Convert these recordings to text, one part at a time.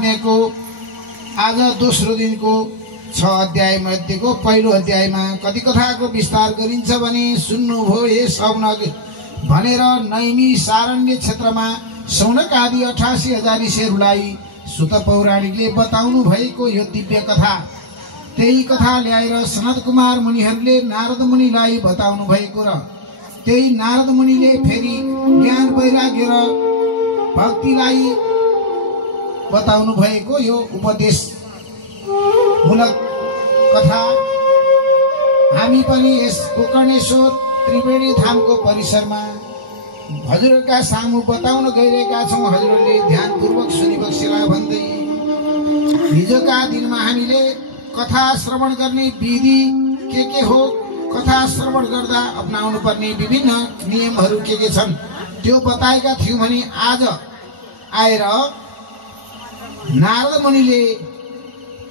को आज दोस्रो दिनको 6 अध्याय मध्येको पहिलो अध्यायमा कति कथाको विस्तार गरिन्छ भने सुन्नुभयो हे सबनग भनेर नैमिसारण्य क्षेत्रमा सौनक आदि 88,000 ऋषिहरूलाई सुत पौराणिकले बताउनु भएको यो दिव्य कथा। त्यही कथा ल्याएर सनत कुमार मुनिहरूले नारद मुनिलाई बताउनु भएको र त्यही नारद मुनिले फेरि ज्ञान वैराग्य र भक्तिलाई बताउनु भएको यो उपदेश मूलक कथा हामी पनि यस गोकर्णेश्वर त्रिवेणी धामको परिसरमा हजुरका सामु बताउन गइरहेका छौँ। हजुरले ध्यानपूर्वक सुनिबक्सेला भन्दै हिजोका दिनमा हामीले कथा श्रवण गर्ने विधि के हो, कथा श्रवण गर्दा अपनाउनु पर्ने विभिन्न नियमहरू के छन् त्यो बताएका थियौँ भने आज आएर नारद मुनिले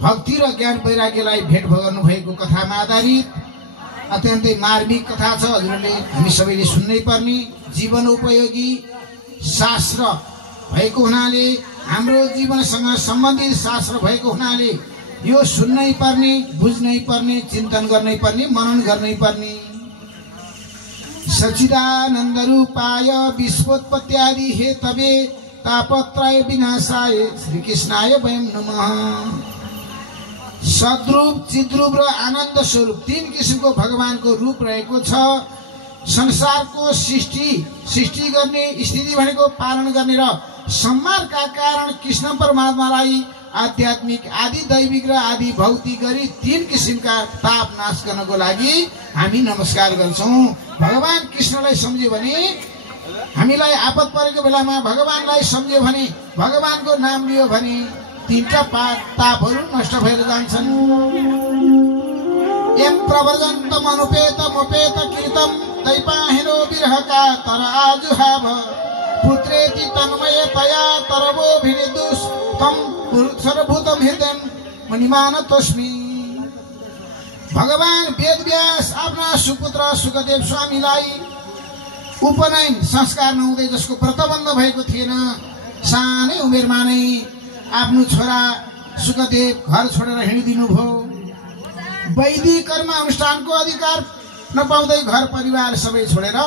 भक्ति र ज्ञान वैराग्यलाई भेट गर्नु भएको कथामा आधारित अत्यन्तै मार्मिक कथा छ। हजुरले हामी सबैले सुन्नै पर्ने जीवन उपयोगी शास्त्र भएको हुनाले, हाम्रो जीवनसँग सम्बन्धित शास्त्र भएको हुनाले यो सुन्नै पर्ने, बुझ्नै पर्ने, चिन्तन गर्नै पर्ने, मनन गर्नै पर्ने। सच्चिदानन्द रूपाय विश्वोत्पत्त्यादि हेतवे तापत्रय विनाशाय श्री कृष्णाय वयं नमः। सद्रूप, चिद्रूप र आनन्द स्वरूप 3 किसिमको भगवानको रूप रहेको छ। संसारको सृष्टि गर्ने, स्थिति भनेको पालन गर्ने र संहारका कारण कृष्ण परमात्मालाई आध्यात्मिक, आदि दैविक र आदि भौतिक गरी 3 किसिमका ताप नाश गर्नको लागि हामी नमस्कार गर्छौँ। भगवान कृष्णलाई सम्झ्यो भने, हामीलाई आपत परेको बेलामा भगवानलाई सम्झ्यो भने, भगवानको नाम लियो भने 3टा तापहरू नष्ट भएर जान्छन्। एम प्रवर्जन्त मनुपेत मुपेत कीर्तम दैपाहिनो विरहका तर आजुहाव पुत्रेति तन्मयतया तरवो भिनिदुस तम सर्वभूतम हृदयम मणिमान तस्मी। भगवान वेदव्यास आफ्ना सुपुत्र सुखदेव स्वामीलाई उपनयन संस्कार नहुँदै जसको व्रतबन्ध भएको थिएन, सानै उमेरमा नै आफ्नो छोरा सुखदेव घर छोडेर हिँडिदिनु भयो। वैदिक कर्म अनुष्ठानको अधिकार नपाउँदै घर परिवार सबै छोडेर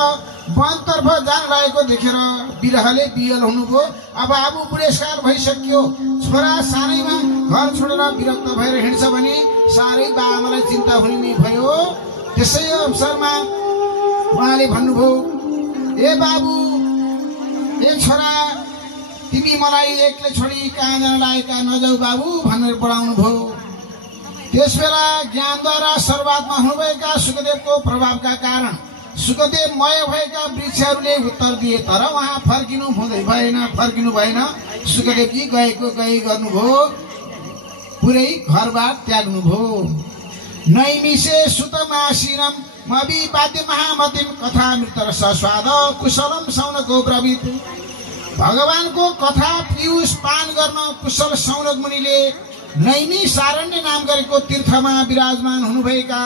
वनतर्फ जान लागेको देखेर विरहले वियल हुनुभयो। अब आबु बुढेसकाल भइसक्यो, छोरा सानैमा घर छोडेर विरक्त भएर हिँड्छ भने साह्रै बाबालाई चिन्ता हुने नै भयो। त्यसै अवसरमा उहाँले भन्नुभयो, ए बाबु, ए छोरा, तिमी मलाई एक्लै छोडी कहाँ जान लागेका, नजाऊ बाबु भनेर पढाउनु भयो। त्यसबेला ज्ञानद्वारा सर्वात्मा हुनुभएका सुखदेवको प्रभावका कारण सुखदेवमय भएका वृक्षहरूले उत्तर दिए, तर उहाँ फर्किनु भएन। सुखदेवजी गएको गए गर्नुभयो, पुरै घरबार त्याग्नुभयो। नैमिषे सुतमासीनम मविपाद्य महामतिम कथा मृतर स्वाद कुशलम सौनको ब्रवीत। भगवानको कथा पीयूष पान गर्न कुशल सौनक मुनिले नैमिसारण्य नाम गरेको तीर्थमा विराजमान हुनुभएका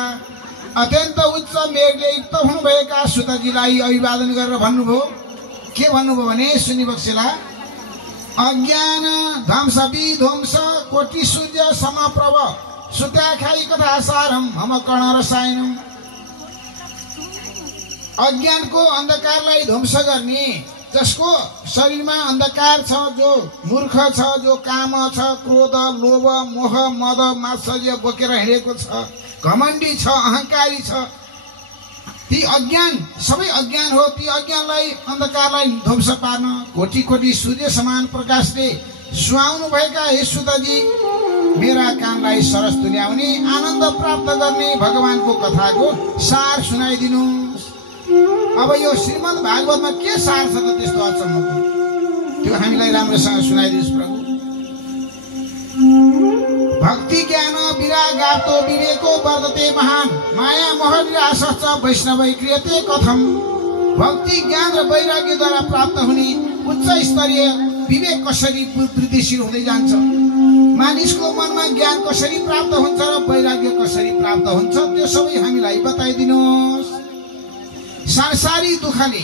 अत्यन्त उच्च मेघले युक्त हुनुभएका सुतजीलाई अभिवादन गरेर भन्नुभयो। के भन्नुभयो भने सुनिबक्सेला, अज्ञान ध्वंस विध्वंस कोटि सूर्य समप्रभ सुत्याखाई कथा सारम हम कर्ण रसायनम। अज्ञानको अन्धकारलाई ध्वंस गर्ने, जसको शरीरमा अन्धकार छ, जो मूर्ख छ, जो काम छ, क्रोध, लोभ, मोह, मद, मात्सर्य बोकेर हिँडेको छ, घमण्डी छ, अहंकारी छ, ती अज्ञान सबै अज्ञान हो। ती अज्ञानलाई, अन्धकारलाई ध्वंस पार्न कोटि कोटि सूर्य समान प्रकाशले सुहाउनु भएका हे सुतजी, मेरा कानलाई सरस तुल्याउने, आनन्द प्राप्त गर्ने भगवानको कथाको सार सुनाइदिनुहोस्। अब यो श्रीमद् भागवतमा के सार छ त त्यस्तो अचम्मको, त्यो हामीलाई राम्रोसँग सुनाइदिनुहोस् प्रभु। भक्ति ज्ञान विरागातो विवेको वर्धते महान माया मोह निराशश्च वैष्णवै क्रियते कथम। भक्ति ज्ञान र वैराग्यद्वारा प्राप्त हुने उच्च स्तरीय विवेक कसरी वृद्धिशील हुँदै जान्छ, मानिसको मनमा ज्ञान कसरी प्राप्त हुन्छ र वैराग्य कसरी प्राप्त हुन्छ, त्यो सबै हामीलाई बताइदिनुहोस्। संसारी दुःखले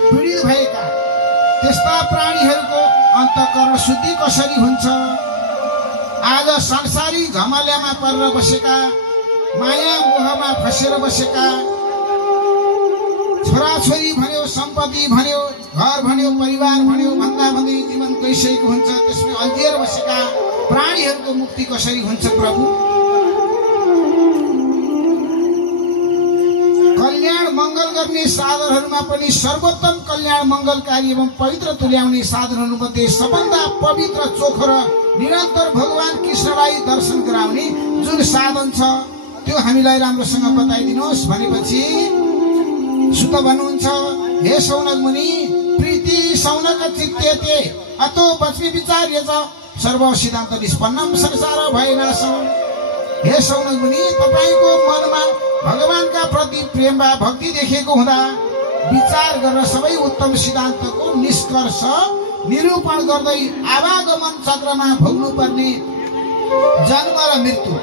पीडित भएका त्यस्ता प्राणीहरूको अन्तःकरण शुद्धि कसरी हुन्छ, संसारी झमल्यामा परेर बसेका, माया मोहमा फसेर बसेका, छोराछोरी भन्यो, सम्पत्ति भन्यो, घर भन्यो, परिवार भन्यो, भन्दा भन्दै जीवन गइसकेको हुन्छ। त्यसमा अल्झिएर बसेका प्राणीहरूको मुक्ति कसरी हुन्छ प्रभु? कल्याण मङ्गल गर्ने साधनहरूमा पनि सर्वोत्तम कल्याण मङ्गलकारी एवं पवित्र तुल्याउने साधनहरूमध्ये सबभन्दा पवित्र, चोखो र निरन्तर भगवान कृष्णलाई दर्शन गराउने जुन साधन छ त्यो हामीलाई राम्रोसँग बताइदिनुहोस् भनेपछि सुत भन्नुहुन्छ, हे सौनक मुनि, प्रीति सौनक चित्ते अतो बच्मी विचार्य च सर्व सिद्धान्त निष्पन्नम संसार भयनाशम। हे सौनक मुनि, तपाईँको मनमा भगवानका प्रति प्रेम वा भक्ति देखेको हुँदा विचार गरेर सबै उत्तम सिद्धान्तको निष्कर्ष निरूपण गर्दै आवागमन चक्रमा भोग्नुपर्ने जन्म र मृत्यु।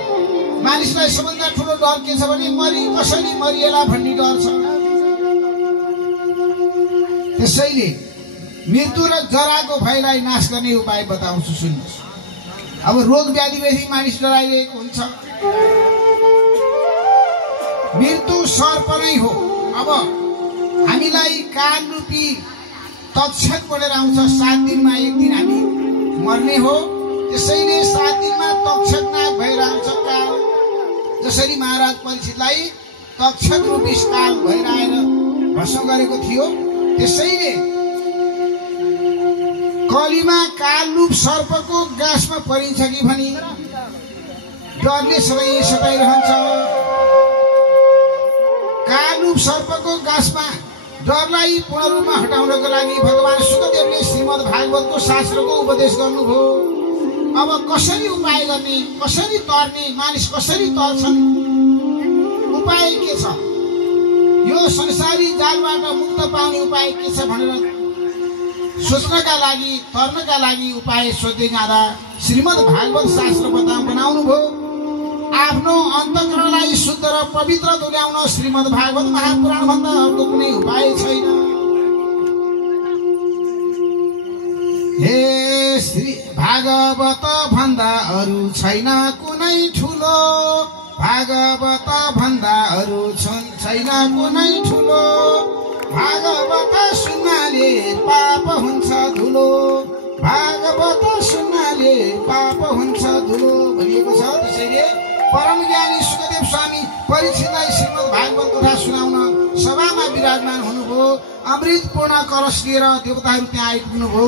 मानिसलाई सबभन्दा ठुलो डर के छ भने कसरी मरिएला भन्ने डर छ। त्यसैले मृत्यु र जराको भयलाई नाश गर्ने उपाय बताउँछु, सुन्नुहोस्। अब रोग व्याधिदेखि मानिस डराइरहेको हुन्छ। मृत्यु सर्प नै हो। अब हामीलाई काल रूपी तक्षक पढेर आउँछ, 7 दिनमा एक दिन हामी मर्ने हो। त्यसैले 7 दिनमा तक्षक नाग भएर आउँछ काल। जसरी महाराज परीक्षितलाई तक्षक रूपी काल भएर आएर भस्म गरेको थियो, त्यसैले कलीमा काल रूप सर्पको गाँसमा परिन्छ कि भनी डरले सधैँ सताइरहन्छ। काल रूप सर्पको गाँसमा डरलाई पूर्ण रूपमा हटाउनको लागि भगवान सुखदेवले श्रीमद् भागवतको शास्त्रको उपदेश गर्नुभयो। अब कसरी उपाय गर्ने, कसरी तर्ने, मानिस कसरी तर्छन्, उपाय के छ, यो संसारी जालबाट मुक्त पाउने उपाय के छ भनेर सोच्नका लागि, तर्नका लागि उपाय सोध्दै जाँदा श्रीमद् भागवत शास्त्र बनाउनु भयो। आफ्नो अन्तःकरणलाई शुद्ध र पवित्र तुल्याउन श्रीमद् भागवत महापुराण भन्दा अर्को कुनै उपाय छैन। हे श्री भागवत भन्दा अरू छैन कुनै ठुलो, भागवत भन्दा अरू छैन कुनै ठुलो, भागवत सुन्नाले पाप हुन्छ धुलो, भागवत सुन्नाले पाप हुन्छ धुलो भनिएको छ। त्यसैले परम ज्ञानी सुखदेव स्वामी परीक्षितलाई श्रीमद् भागवत कथा सुनाउन सभामा विराजमान हुनुभयो। अमृतपूर्ण कलश लिएर देवताहरू त्यहाँ आइपुग्नुभयो।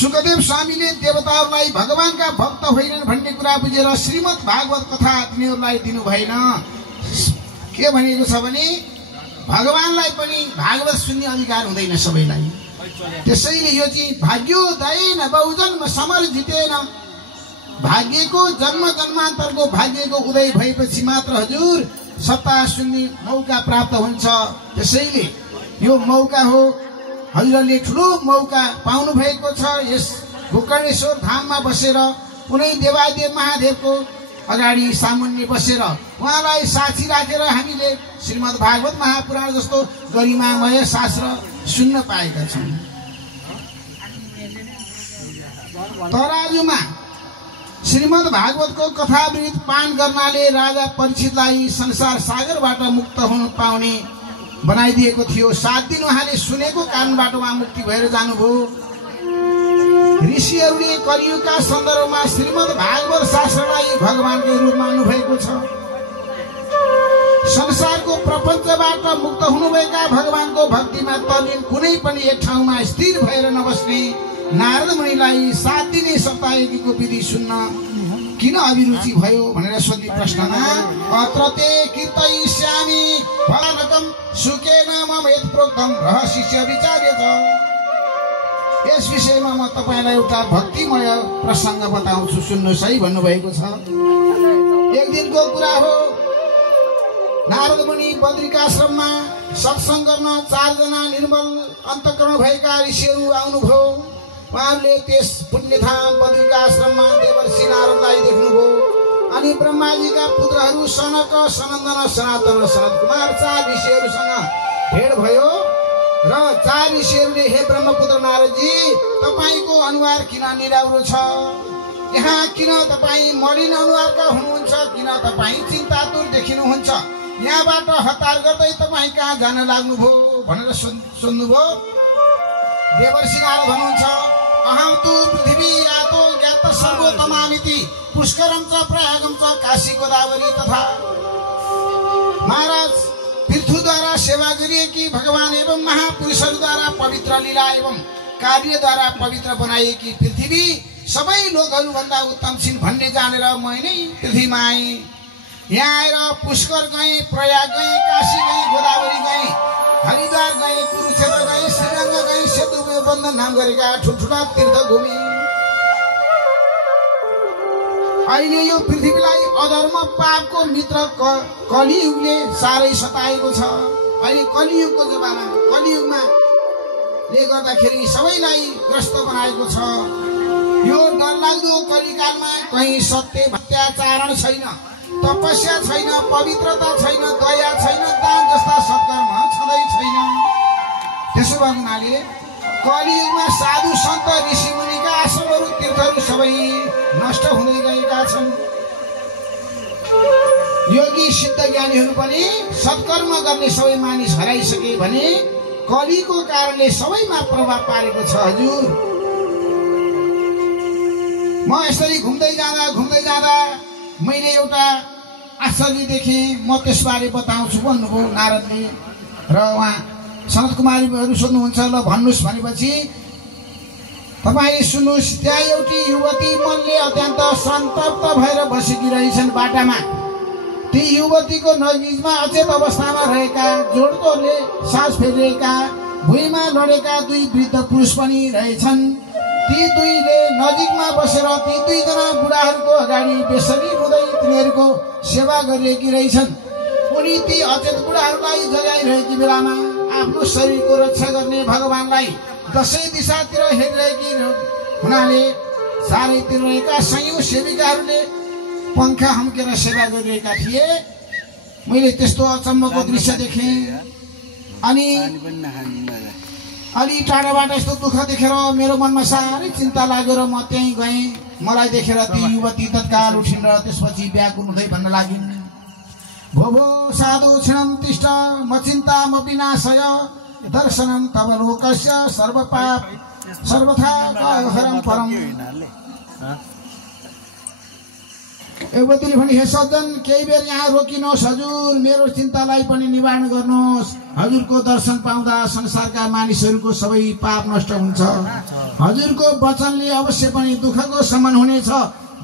सुखदेव स्वामीले देवताहरूलाई भगवानका भक्त होइनन् भन्ने कुरा बुझेर श्रीमद् भागवत कथा तिनीहरूलाई दिनु भएन। के भनेको छ भने भगवानलाई पनि भागवत सुन्ने अधिकार हुँदैन सबैलाई। त्यसैले यो चाहिँ भाग्योदयेन बहुजन्म समर्जितेन, भाग्यको जन्म जन्मान्तरको भाग्यको उदय भएपछि मात्र हजुर सत्ता सुन्ने मौका प्राप्त हुन्छ। त्यसैले यो मौका हो, हजुरले ठुलो मौका पाउनु भएको छ। यस गोकर्णेश्वर धाममा बसेर कुनै देवादेव महादेवको अगाडि सामुन्ने बसेर उहाँलाई साक्षी राखेर हामीले श्रीमद् भागवत महापुराण जस्तो गरिमामय शास्त्र सुन्न पाएका छौँ। तराजुमा श्रीमद् भागवतको कथामृत पान गर्नाले राजा परीक्षितलाई संसार सागरबाट मुक्त हुन पाउने बनाइदिएको थियो। 7 दिन उहाँले सुनेको कारणबाट उहाँ मुक्ति भएर जानुभयो। ऋषिहरूले कलियुगका सन्दर्भमा श्रीमद् भागवत शास्त्रलाई भगवानको रूप मान्नुभएको छ। संसारको प्रपञ्चबाट मुक्त हुनुभएका भगवानको भक्तिमा तल्लीन कुनै पनि एक ठाउँमा स्थिर भएर नबस्ने नारद मुनिलाई 7 दिने सप्ताहको विधि सुन्न किन अभिरुचि भयो भनेर सोध्ने प्रश्नमा अत्र ते कीर्तयिष्यामि फलानकं सुकेन मम यत् प्रोक्तं रहस्यस्य विचार्य च। यस विषयमा म तपाईलाई एउटा भक्तिमय प्रसङ्ग बताउँछु, सुन्नुहोस् है भन्नुभएको छ। एक दिनको कुरा हो, नारद मुनि बद्रिकाश्रममा सत्सङ्ग गर्न 4 जना निर्मल अन्तःकरण भएका ऋषिहरू आउनुभयो। उहाँहरूले त्यस पुण्यधाम बद्रिकाश्रममा देवर्षि नारदलाई देख्नुभयो। अनि ब्रह्माजीका पुत्रहरू सनक, सनन्दन, सनातन, सनत कुमार 4 ऋषिहरूसँग भेट भयो र 4 ऋषिहरूले हे ब्रह्मपुत्र नारदजी तपाईको अनुहार किन निराउरो छ? यहाँ किन तपाईँ मलिन अनुहारका हुनुहुन्छ? किन तपाईँ चिन्तातुर देखिनुहुन्छ? यहाँबाट हतार गर्दै तपाईँ कहाँ जान लाग्नुभयो भनेर सोध्नुभयो। देवर्षि नारद भन्नुहुन्छ अहम तु पृथ्वी यातो ज्ञात सर्वोत्तमामिति पुष्करम च प्रयागम च काशी गोदावरी तथा। महाराज तीर्थद्वारा सेवा गरिएकी भगवान एवं महापुरुषहरूद्वारा पवित्र लीला एवं कार्यद्वारा पवित्र बनाइएकी पृथ्वी सबै लोकहरूभन्दा उत्तम छिन् भन्ने जानेर म नै पृथ्वीमा आएँ। यहाँ आएर पुष्कर गएँ, प्रयाग गएँ, काशी गएँ, गोदावरी गएँ, हरिद्वार गएँ, कुरुक्षेत्र गएँ, श्रीरङ्ग गएँ, सेतु बन्धन नाम गरेका ठुल्ठुला तीर्थ घुमेँ। अहिले यो पृथ्वीलाई अधर्म पापको मित्र कलियुगले साह्रै सताएको छ। अहिले कलियुगको जमाना, कलियुगमा ले गर्दाखेरि सबैलाई ग्रस्त बनाएको छ। यो डरलाग्दो कलिकालमा कहीँ सत्य अत्याचारण छैन, तपस्या छैन, पवित्रता छैन, दया छैन, दान जस्ता सत्कर्म छँदै छैन। त्यसो भएको हुनाले कलियुगमा साधु सन्त ऋषि मुनिका आश्रमहरू तीर्थहरू सबै नष्ट हुँदै गएका छन्। योगी सिद्ध ज्ञानीहरू पनि सत्कर्म गर्ने सबै मानिस हराइसके भने कलिको कारणले सबैमा प्रभाव पारेको छ। हजुर म यसरी घुम्दै जाँदा मैले एउटा आश्चर्य देखेँ। म त्यसबारे बताउँछु भन्नुभयो नारदले। र उहाँ सनत कुमारीहरू सोध्नुहुन्छ ल भन्नुहोस् भनेपछि तपाईँले सुन्नुहोस्। त्यहाँ एउटी युवती मनले अत्यन्त सन्तप्त भएर बसेकी रहेछन् बाटामा। ती युवतीको नजिकमा अचेत अवस्थामा रहेका जोडकोले सास फेरिएका भुइँमा लडेका 2 वृद्ध पुरुष पनि रहेछन्। ती दुईले नजिकमा बसेर ती 2 जना बुढाहरूको अगाडि बेसरी रुँदै तिनीहरूको सेवा गरिरहेकी रहेछन्। उनी ती अचेत बुढाहरूलाई जगाइरहेकी बेलामा आफ्नो शरीरको रक्षा गर्ने भगवानलाई दशै दिशातिर हेरिरहेकी हुनाले चारैतिर रहेका सयौं सेविकाहरूले पंखा हम्केर सेवा गरिरहेका थिए। मैले त्यस्तो अचम्मको दृश्य देखेँ। अनि अलि टाढाबाट यस्तो दुःख देखेर मेरो मनमा साह्रै चिन्ता लाग्यो र म त्यहीँ गएँ। मलाई देखेर ती युवती तत्काल उठिन् र त्यसपछि व्याकुल हुँदै भन्न लागिन् भो भो साधु क्षणं तिष्ठ म चिन्ता म विनाशय दर्शनं तव लोकस्य सर्वपाप सर्वथा हरं परम। युवतीले भने हे सज्जन केही बेर यहाँ रोकिनुहोस्, हजुर मेरो चिन्तालाई पनि निवारण गर्नुहोस्। हजुरको दर्शन पाउँदा संसारका मानिसहरूको सबै पाप नष्ट हुन्छ। हजुरको वचनले अवश्य पनि दुःखको शमन हुनेछ।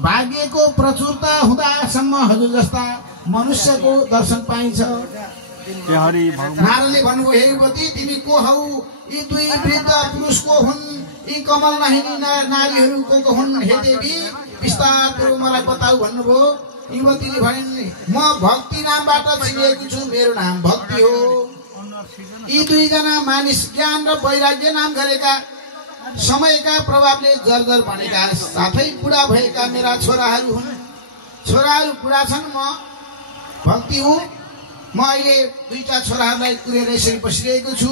भाग्यको प्रचुरता हुँदासम्म हजुर जस्ता मनुष्यको दर्शन पाइन्छ। नारदले भन्नुभयो हे युवती तिमी को हौ? यी 2 वृद्ध पुरुष को हुन्? यी कमल नहिनी नारीहरू को हुन्? हे देवी विस्तार मलाई बताऊ भन्नुभयो। युवतीले भनिन् म भक्ति नामबाट चिनिएको छु, मेरो नाम भक्ति हो। यी 2 जना मानिस ज्ञान र वैराग्य नाम गरेका समयका प्रभावले जर्जर बनेका साथै बुढा भएका मेरा छोराहरू हुन्। छोराहरू बुढा छन्, म भक्ति हुँ। म अहिले 2टा छोराहरूलाई कुरेर यसरी बसिरहेको छु।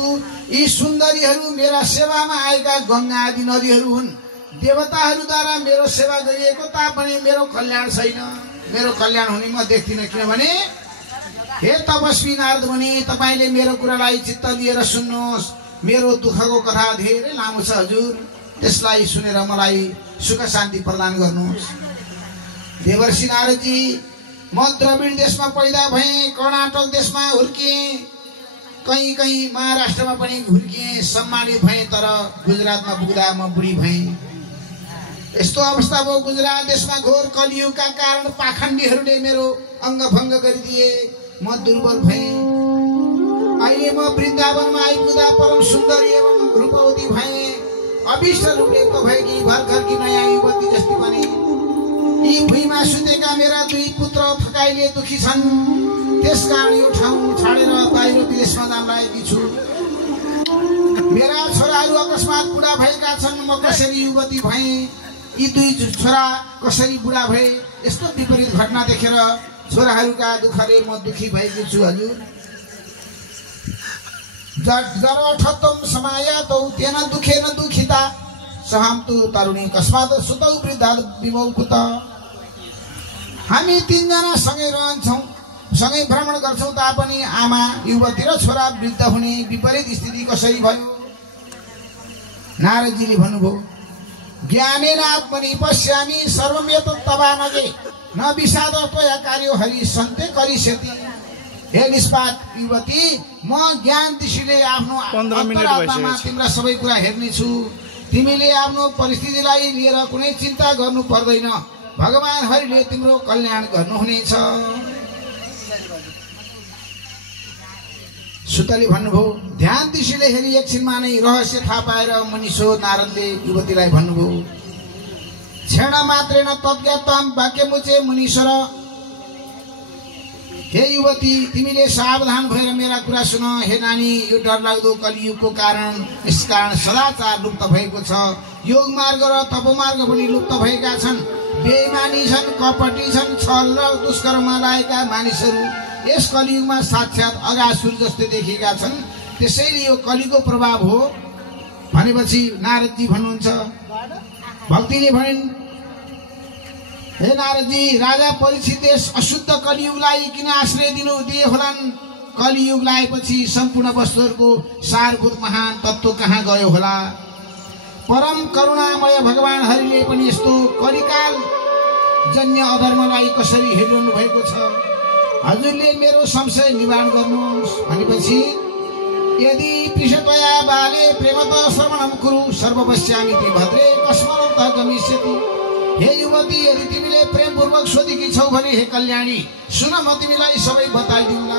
यी सुन्दरीहरू मेरा सेवामा आएका गंगा आदि नदीहरू हुन्। देवताहरूद्वारा मेरो सेवा गरिएको तापनि मेरो कल्याण छैन, मेरो कल्याण हुने म देख्दिनँ। किनभने हे तपस्वी नारद मुनि तपाईले मेरो कुरालाई चित्त लिएर सुन्नुहोस्। मेरो दुःखको कथा धेरै लामो छ हजुर, त्यसलाई सुनेर मलाई सुख शान्ति प्रदान गर्नुहोस्। देवर्षि नारदजी म द्रविड देशमा पैदा भएँ, कर्नाटक देशमा हुर्किएँ, कहीँ कहीँ महाराष्ट्रमा पनि हुर्किएँ, सम्मानित भएँ। तर गुजरातमा पुग्दा म बुढी भएँ। यस्तो अवस्था भयो गुजरात देशमा घोर कलियुगका कारण पाखण्डीहरूले मेरो अङ्गभङ्ग गरिदिए। म दुर्बल भएँ। अहिले म वृन्दावनमा आइपुग्दा परम सुन्दरी एवं रूपवती भएँ। अभिष्ट रूपले भएकी भर्खरकी नयाँ युवती जस्ती बने। यी भुइँमा सुतेका मेरा 2 पुत्र थकाइले दुखी छन्। त्यसकारण यो ठाउँ छाडेर बाहिर विदेशमा जान लागेकी छु। मेरा छोराहरू अकस्मात बुढा भएका छन्। म कसरी युवती भएँ? यी 2 छोरा कसरी बुढा भए? यस्तो विपरीत घटना देखेर छोराहरूका दुःखले म दुखी भएको छु हजुर। जरठत्तम समायातौ तेन दुखेन दुखिता सहाम तु तरुणी कस्मात् सुतौ वृद्धा विमौ कुत। हामी तीनजना सँगै रहन्छौँ, सँगै भ्रमण गर्छौँ तापनि आमा युवती र छोरा वृद्ध हुने विपरीत स्थिति कसरी भयो? नारदजीले भन्नुभयो ज्ञानेन आत्मनि पश्यामि सर्वं एतत् तवानगे न विषाद त्वया कार्यो हरि सन्ते करिष्यति। हे निष्पाप युवती, म ज्ञान दृष्टिले आफ्नो अन्तरात्मामा तिम्रा सबै कुरा हेर्नेछु। तिमीले आफ्नो परिस्थितिलाई लिएर कुनै चिन्ता गर्नु पर्दैन। भगवान हरिले तिम्रो कल्याण गर्नुहुनेछ। सुतले भन्नुभयो ध्यान दृष्टिले हेरी एकछिनमा नै रहस्य थाहा पाएर मनिषो नारदले युवतीलाई भन्नुभयो क्षण मात्रेन तद्ज्ञातम् वाक्यमुचे मुनीश्वर। हे युवती, तिमीले सावधान भएर मेरा कुरा सुन। हे नानी, यो डरलाग्दो कलियुगको कारण यस कारण सदाचार लुप्त भएको छ। योग मार्ग र तपमार्ग पनि लुप्त भएका छन्। बेइमानी छन्, कपटी छन्, छल र दुष्कर्ममा लागेका मानिसहरू यस कलियुगमा साक्षात अगासुर जस्तै देखेका छन्। त्यसैले यो कलिको प्रभाव हो भनेपछि नारदजी भन्नुहुन्छ। भक्तिले भनिन् हे नारदजी, राजा परीक्षित अशुद्ध कलियुगलाई किन आश्रय दिए होलान्? कलियुग लागेपछि सम्पूर्ण वस्तुहरूको सारभूत महान तत्त्व कहाँ गयो होला? परम करुणामय भगवान हरिले पनि यस्तो कलिकाल जन्य अधर्मलाई कसरी हेरिरहनु भएको छ? हजुरले मेरो संशय निवारण गर्नुहोस् भनेपछि यदि पृषतया बाले प्रेमत श्रवणं कुरु सर्वपश्यामि ते भद्रे कस्मात् गमिष्यति। हे युवती, यदि तिमीले प्रेमपूर्वक सोधेकी छौ भने हे कल्याणी सुन, म तिमीलाई सबै बताइदिउँला।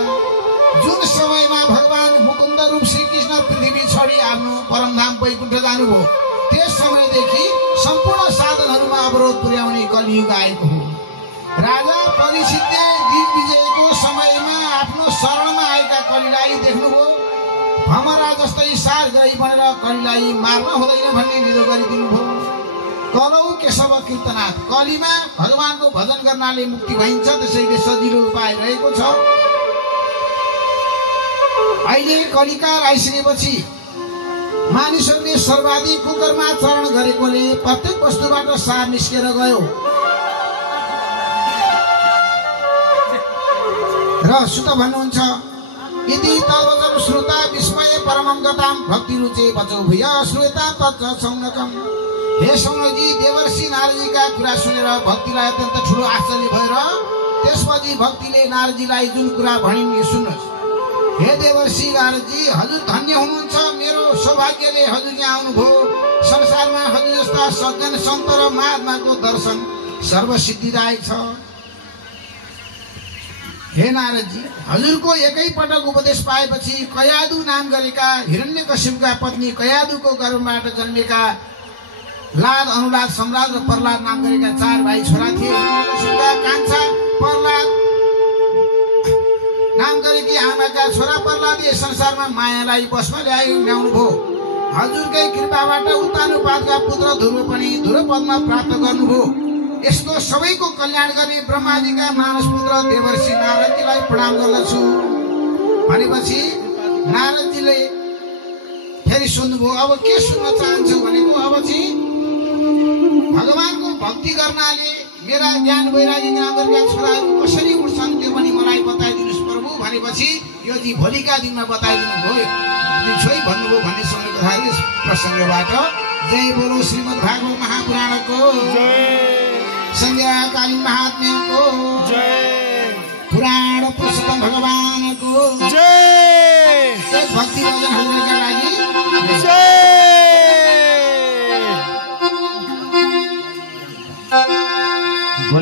जुन समयमा भगवान मुकुन्द रूप श्रीकृष्ण पृथ्वी छोडी आफ्नो परमधाम वैकुण्ठ जानुभयो त्यस समयदेखि सम्पूर्ण साधनहरूमा अवरोध पुर्याउने कलियुग आएको हो। राजा परीक्षितले दिग्विजयको समयमा आफ्नो शरणमा आएका कलिलाई देख्नुभयो। भमरा जस्तै सारगरी बनेर कलिलाई मार्न हुँदैन भन्ने निधो गरिदिनु भयो। कलौ केशव कीर्तनाथ, कलिमा भगवानको भजन गर्नाले मुक्ति भइन्छ, त्यसैले सजिलो उपाय रहेको छ। अहिले कलिकाल आइसकेपछि मानिसहरूले सर्वाधिक कुकर्माचरण गरेकोले प्रत्येक वस्तुबाट सार निस्केर गयो र सुत भन्नुहुन्छ यदि तद्वचन श्रोता विस्मय परमं गतां भक्ति रुचे बचौ भूय श्रोता तच्च सौनकम्। हे सौनकजी, देवर्षि नारदजीका कुरा सुनेर भक्तिलाई अत्यन्त ठुलो आश्चर्य भएर त्यसपछि भक्तिले नारदजीलाई जुन कुरा भनिन् यो सुन्नुहोस्। हे देवर्षि नारदजी, हजुर धन्य हुनुहुन्छ। मेरो सौभाग्यले हजुर यहाँ आउनुभयो। संसारमा हजुर जस्ता सज्जन सन्त र महात्माको दर्शन सर्वसिद्धिदायक छ। हे नारदजी, हजुरको एकै पटक उपदेश पाएपछि कयादु नाम गरेका हिरण्यकश्यपका पत्नी कयादुको गर्भबाट जन्मेका लाद, अनुलाद, सम्राट र प्रहलाद नाम गरेका 4 भाइ छोरा थिए। हिरण्यकश्यपका कान्छा प्रहलाद नाम गरेकी आमाका छोरा प्रहलादले संसारमा मायालाई बसमा ल्याउनुभयो। हजुरकै कृपाबाट उत्तानुपातका पुत्र ध्रुव पनि ध्रुव पदमा प्राप्त गर्नुभयो। यस्तो सबैको कल्याण गर्ने ब्रह्माजीका मानस पुत्र देवर्षि नारदजीलाई प्रणाम गर्दछु भनेपछि नारदजीले फेरि सोध्नुभयो अब के सुन्न चाहन्छौ भनेको अब चाहिँ भगवानको भक्ति गर्नाले मेरा ज्ञान वैरागी नाम गरेका छोराहरू कसरी उठ्छन् त्यो पनि मलाई बताइदिनुहोस् प्रभु भनेपछि यो जी भोलिका दिनमा बताइदिनु भयो छोइ भन्नुभयो भन्ने समय कथा यस प्रसङ्गबाट। जय बोलो श्रीमद् भागवत महापुराणको जय, संध्याकालीन महात्म्यको जय, पुराण पुरुषोत्तम भगवानको जय। भक्ति भजन